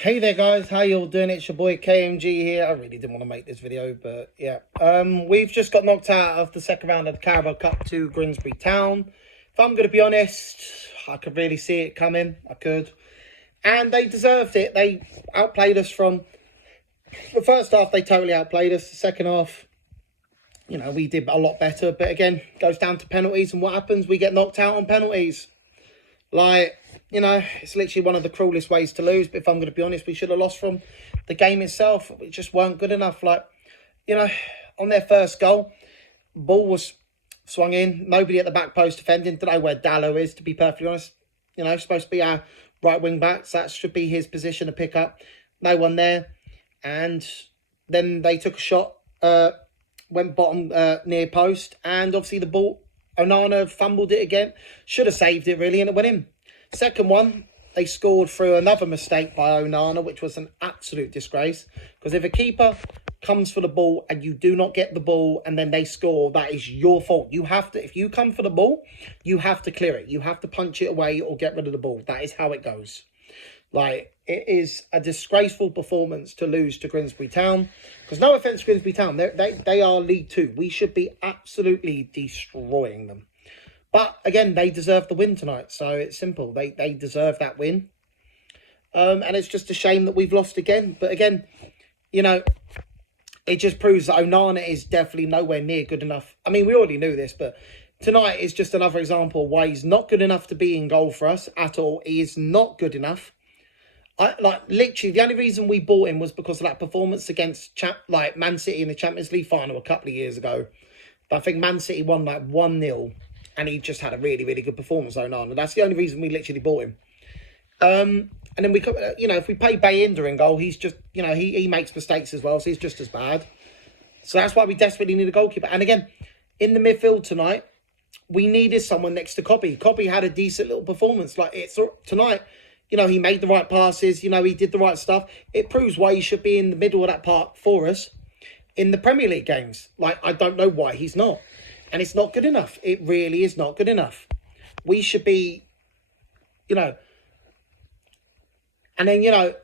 Hey there guys, how you all doing? It's your boy KMG here. I really didn't want to make this video, but yeah. We've just got knocked out of the second round of the Carabao Cup to Grimsby Town. If I'm going to be honest, I could really see it coming. I could. And they deserved it. They outplayed us from the first half. They totally outplayed us. The second half, you know, we did a lot better. But again, goes down to penalties. And what happens? We get knocked out on penalties. Like, you know, it's literally one of the cruelest ways to lose. But if I'm going to be honest, we should have lost from the game itself. We just weren't good enough. Like, you know, on their first goal, ball was swung in. Nobody at the back post defending. Don't know where Dallo is, to be perfectly honest. You know, supposed to be our right wing back. So that should be his position to pick up. No one there. And then they took a shot, went bottom near post. And obviously the ball, Onana fumbled it again. Should have saved it, really, and it went in. Second one, they scored through another mistake by Onana, which was an absolute disgrace. Because if a keeper comes for the ball and you do not get the ball and then they score, that is your fault. You have to, if you come for the ball, you have to clear it. You have to punch it away or get rid of the ball. That is how it goes. Like, it is a disgraceful performance to lose to Grimsby Town. Because no offence to Grimsby Town, they are League Two. We should be absolutely destroying them. But again, they deserve the win tonight. So it's simple. They deserve that win. And it's just a shame that we've lost again. But again, you know, it just proves that Onana is definitely nowhere near good enough. I mean, we already knew this, but tonight is just another example why he's not good enough to be in goal for us at all. He is not good enough. Literally, the only reason we bought him was because of that performance against Man City in the Champions League final a couple of years ago. But I think Man City won like 1-0. And he just had a really, really good performance, Onana. That's the only reason we literally bought him. And then we could, you know, if we play Bayinda in goal, he's just, you know, he makes mistakes as well. So he's just as bad. So that's why we desperately need a goalkeeper. And again, in the midfield tonight, we needed someone next to Cobby. Cobby had a decent little performance. Like, it's tonight, you know, he made the right passes. You know, he did the right stuff. It proves why he should be in the middle of that part for us in the Premier League games. Like, I don't know why he's not. And it's not good enough. It really is not good enough. We should be, you know. And then, you know,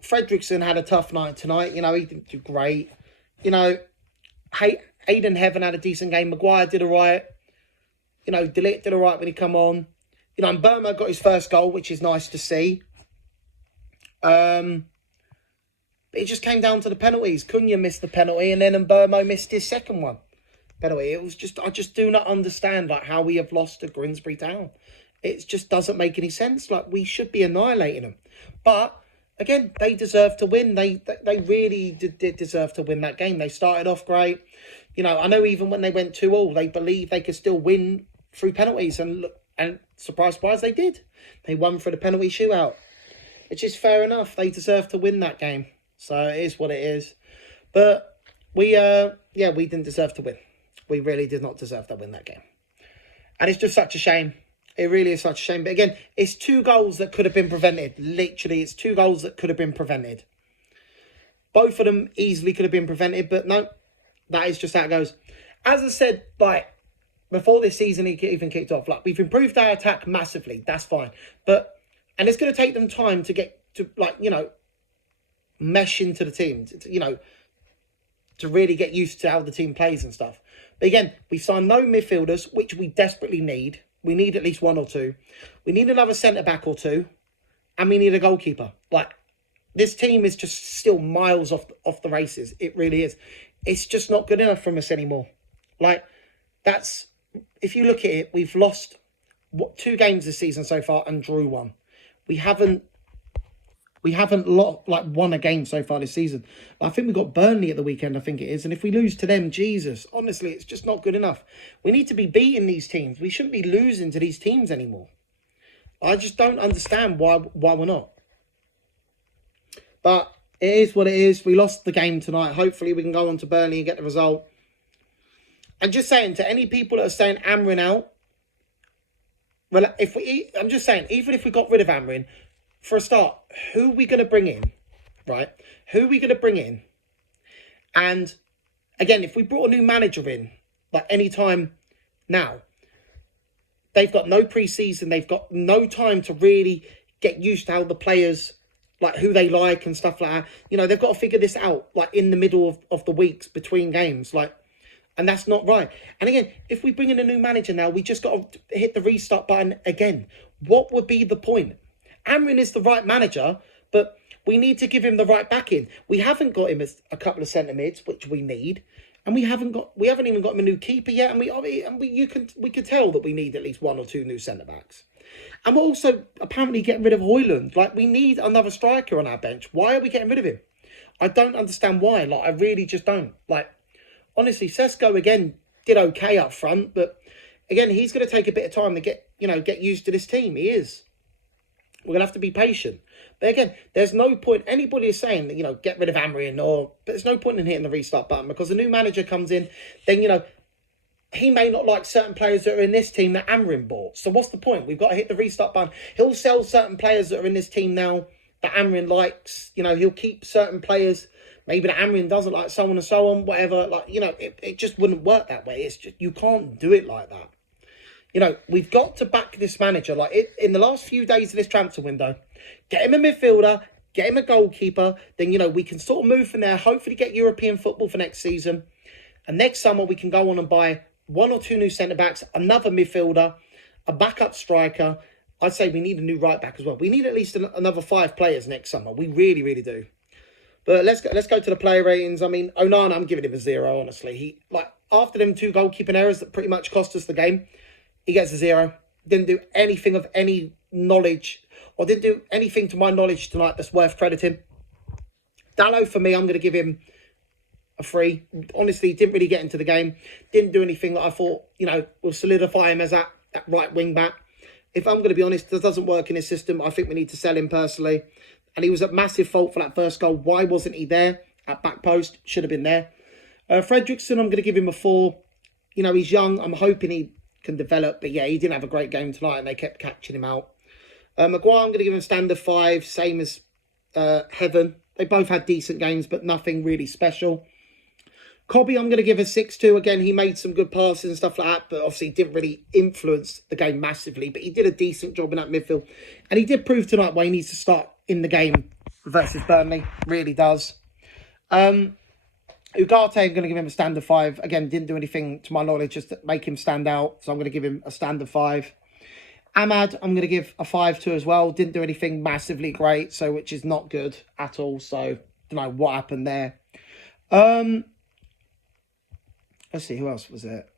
Fredrickson had a tough night tonight. You know, he didn't do great. You know, Hayden Heaven had a decent game. Maguire did all right. You know, De Ligt did all right when he come on. You know, and Burma got his first goal, which is nice to see. But it just came down to the penalties. Cunha missed the penalty, and then Burma missed his second one. Anyway, it was just, I just do not understand like how we have lost to Grimsby Town. It just doesn't make any sense. Like, we should be annihilating them. But again, they deserve to win. They really did deserve to win that game. They started off great. You know, I know even when they went 2-2, they believed they could still win through penalties. And surprise, surprise, they did. They won for the penalty shootout, which is fair enough. They deserve to win that game. So it is what it is. But we didn't deserve to win. We really did not deserve to win that game. And it's just such a shame. It really is such a shame. But again, it's 2 goals that could have been prevented. Literally, it's 2 goals that could have been prevented. Both of them easily could have been prevented. But no, that is just how it goes. As I said, like, before this season even kicked off, like, we've improved our attack massively. That's fine. And it's going to take them time to get to, like, you know, mesh into the team. You know, to really get used to how the team plays and stuff. But again, we've signed no midfielders, which we desperately need. We need at least 1 or 2. We need another centre-back or 2. And we need a goalkeeper. Like, this team is just still miles off the races. It really is. It's just not good enough from us anymore. Like, that's... If you look at it, we've lost 2 games this season so far and drew 1. We haven't won a game so far this season. I think we got Burnley at the weekend, I think it is. And if we lose to them, Jesus, honestly, it's just not good enough. We need to be beating these teams. We shouldn't be losing to these teams anymore. I just don't understand why we're not. But it is what it is. We lost the game tonight. Hopefully we can go on to Burnley and get the result. And just saying, to any people that are saying Amrin out, well, I'm just saying, even if we got rid of Amrin, for a start, who are we going to bring in, right? Who are we going to bring in? And again, if we brought a new manager in, like any time now, they've got no pre-season. They've got no time to really get used to how the players like who they like and stuff like that. You know, they've got to figure this out, like in the middle of the weeks between games, like, and that's not right. And again, if we bring in a new manager now, we just got to hit the restart button again. What would be the point? Amrin is the right manager, but we need to give him the right backing. We haven't got him as a couple of centre mids, which we need, and we haven't even got him a new keeper yet. And we could tell that we need at least 1 or 2 new centre backs. And we're also apparently getting rid of Højlund. Like, we need another striker on our bench. Why are we getting rid of him? I don't understand why. Like, I really just don't. Like, honestly, Sesko again did okay up front, but again, he's going to take a bit of time to get used to this team. He is. We're going to have to be patient. But again, there's no point. Anybody is saying that, get rid of Amrin but there's no point in hitting the restart button because the new manager comes in, then, he may not like certain players that are in this team that Amrin bought. So what's the point? We've got to hit the restart button. He'll sell certain players that are in this team now that Amrin likes. He'll keep certain players maybe that Amrin doesn't like, so on and so on, whatever. Like, it just wouldn't work that way. It's just, you can't do it like that. We've got to back this manager. Like, in the last few days of this transfer window, get him a midfielder, get him a goalkeeper. Then, we can sort of move from there, hopefully get European football for next season. And next summer, we can go on and buy 1 or 2 new centre-backs, another midfielder, a backup striker. I'd say we need a new right-back as well. We need at least another 5 players next summer. We really, really do. But let's go to the player ratings. I mean, Onana, I'm giving him a 0, honestly. After them 2 goalkeeping errors that pretty much cost us the game, he gets a 0. Didn't do anything of any knowledge, or didn't do anything to my knowledge tonight that's worth crediting. Dalot, for me, I'm going to give him a 3. Honestly, didn't really get into the game. Didn't do anything that I thought, will solidify him as that right wing back. If I'm going to be honest, this doesn't work in his system. I think we need to sell him personally. And he was at massive fault for that first goal. Why wasn't he there at back post? Should have been there. Fredrickson, I'm going to give him a 4. He's young. I'm hoping he can develop. But yeah, he didn't have a great game tonight and they kept catching him out. Maguire, I'm going to give him a standard 5. Same as Heaven. They both had decent games, but nothing really special. Cobby, I'm going to give a 6-2. Again, he made some good passes and stuff like that, but obviously didn't really influence the game massively. But he did a decent job in that midfield. And he did prove tonight why he needs to start in the game versus Burnley. Really does. Ugarte, I'm going to give him a standard 5. Again, didn't do anything to my knowledge just to make him stand out. So I'm going to give him a standard 5. Ahmad, I'm going to give a 5-2 as well. Didn't do anything massively great, so which is not good at all. So, don't know what happened there. Let's see, who else was it?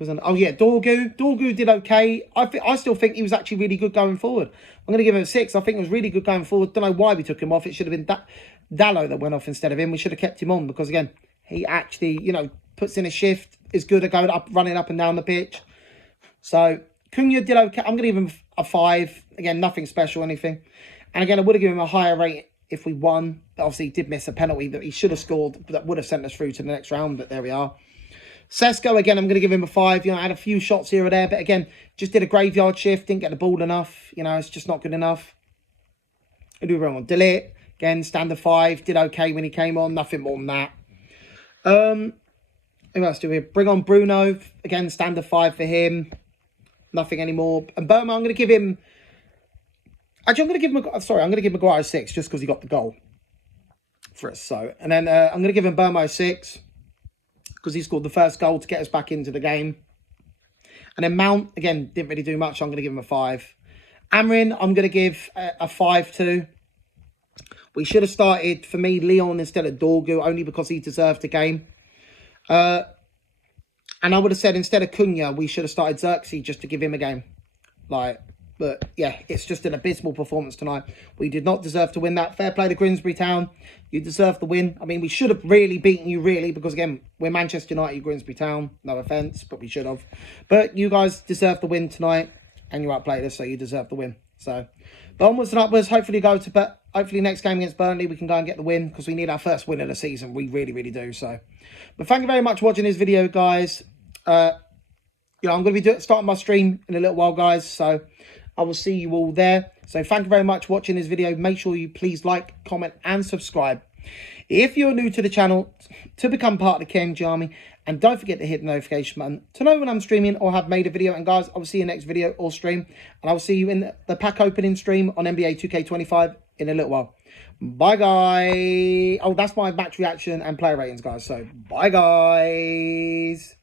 Oh yeah, Dorgu. Dorgu did okay. I still think he was actually really good going forward. I'm going to give him a 6. I think it was really good going forward. Don't know why we took him off. It should have been Dalot that went off instead of him. We should have kept him on because, again, he actually, puts in a shift, is good at going up, running up and down the pitch. So, Cunha did okay. I'm going to give him a 5. Again, nothing special, anything. And again, I would have given him a higher rate if we won. But obviously, he did miss a penalty that he should have scored. That would have sent us through to the next round, but there we are. Sesko, again, I'm going to give him a 5. I had a few shots here or there, but again, just did a graveyard shift, didn't get the ball enough. It's just not good enough. I do wrong on Delete. Again, standard 5. Did okay when he came on. Nothing more than that. Who else do we have? Bring on Bruno. Again, standard 5 for him. Nothing anymore. And Burma, I'm going to give him... Actually, I'm going to give Maguire a 6 just because he got the goal for us. So, and then I'm going to give him Burma a 6 because he scored the first goal to get us back into the game. And then Mount, again, didn't really do much. So I'm going to give him a 5. Amrin, I'm going to give a 5 to. We should have started, for me, Leon instead of Dorgu, only because he deserved the game. And I would have said instead of Cunha, we should have started Xerxes just to give him a game. But yeah, it's just an abysmal performance tonight. We did not deserve to win that. Fair play to Grimsby Town. You deserve the win. I mean, we should have really beaten you, really, because again, we're Manchester United, Grimsby Town. No offence, but we should have. But you guys deserve the win tonight, and you outplayed us, so you deserve the win. So, but onwards and upwards. Hopefully, hopefully next game against Burnley, we can go and get the win because we need our first win of the season. We really, really do. So, but thank you very much for watching this video, guys. I'm going to be starting my stream in a little while, guys. So I will see you all there. So thank you very much for watching this video. Make sure you please like, comment and subscribe. If you're new to the channel, to become part of the KMG Army And don't forget to hit the notification button to know when I'm streaming or have made a video. And guys, I will see you next video or stream. And I will see you in the pack opening stream on NBA 2K25 in a little while. Bye, guys. Oh, that's my match reaction and player ratings, guys. So, bye, guys.